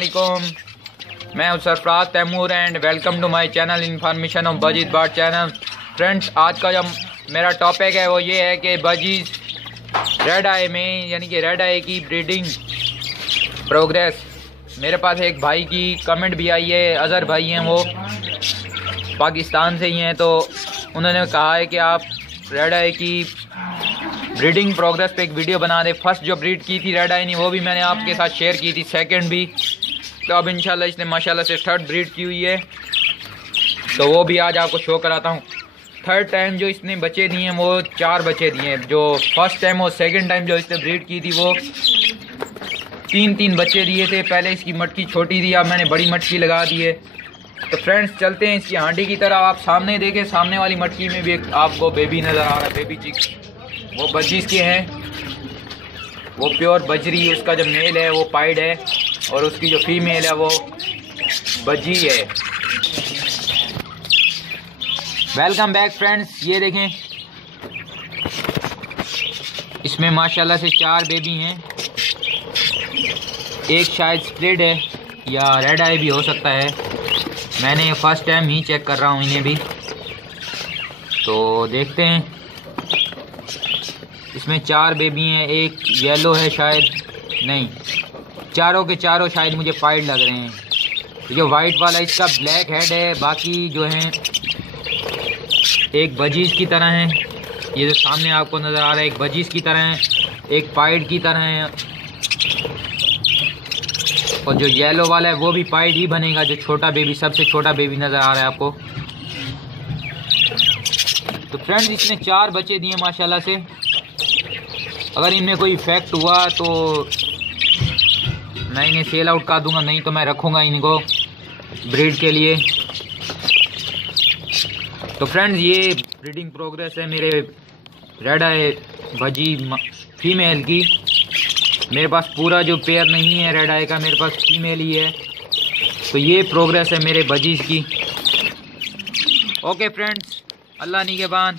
अस्सलामुअलैकुम, मैं हूं Sarfaraz Taimur and welcome to my channel information of budgies bird channel. Friends, आज का जो मेरा टॉपिक है वो ये है कि बजीज रेड आई में यानी कि रेड आई की ब्रीडिंग प्रोग्रेस। मेरे पास एक भाई की कमेंट भी आई है, अज़हर भाई हैं, वो पाकिस्तान से ही हैं, तो उन्होंने कहा है कि आप रेड आई की ब्रीडिंग प्रोग्रेस पे एक वीडियो बना दे। फर्स्ट जो ब्रीड की थी रेड आई ने वो भी मैंने आपके साथ शेयर की थी, सेकंड भी, तो अब इंशाल्लाह इसने माशाल्लाह से थर्ड ब्रीड की हुई है, तो वो भी आज आपको शो कराता हूँ। थर्ड टाइम जो इसने बच्चे दिए हैं वो 4 बच्चे दिए हैं। जो फर्स्ट टाइम और सेकंड टाइम जो इसने ब्रीड की थी वो 3 बच्चे दिए थे। पहले इसकी मटकी छोटी थी, अब मैंने बड़ी मटकी लगा दी है। तो फ्रेंड्स, चलते हैं इसकी हांडी की तरफ। आप सामने देखें, सामने वाली मटकी में भी एक आपको बेबी नज़र आ रहा है, बेबी चिक, वो बजीज के हैं, वो प्योर बजरी। उसका जो मेल है वो पाइड है और उसकी जो फीमेल है वो बजी है। वेलकम बैक फ्रेंड्स, ये देखें, इसमें माशाल्लाह से 4 बेबी हैं। एक शायद स्प्लिट है या रेड आई भी हो सकता है, मैंने फर्स्ट टाइम ही चेक कर रहा हूँ इन्हें भी, तो देखते हैं। इसमें 4 बेबी हैं, एक येलो है शायद, नहीं, चारों के चारों शायद मुझे पाइड लग रहे हैं। जो वाइट वाला इसका ब्लैक हेड है, बाकी जो हैं एक बजीज की तरह है। ये जो सामने आपको नज़र आ रहा है एक बजीज की तरह है, एक पाइड की तरह है, और जो येलो वाला है वो भी पाइड ही बनेगा। जो छोटा बेबी, सबसे छोटा बेबी नज़र आ रहा है आपको। तो फ्रेंड्स, इसने 4 बच्चे दिए माशाल्लाह से। अगर इनमें कोई इफेक्ट हुआ तो मैं इन्हें सेल आउट कर दूंगा, नहीं तो मैं रखूंगा इनको ब्रीड के लिए। तो फ्रेंड्स, ये ब्रीडिंग प्रोग्रेस है मेरे रेड आई बजी फीमेल की। मेरे पास पूरा जो पेयर नहीं है रेड आई का, मेरे पास फीमेल ही है। तो ये प्रोग्रेस है मेरे बजीज की। ओके फ्रेंड्स, अल्लाह निगहबान।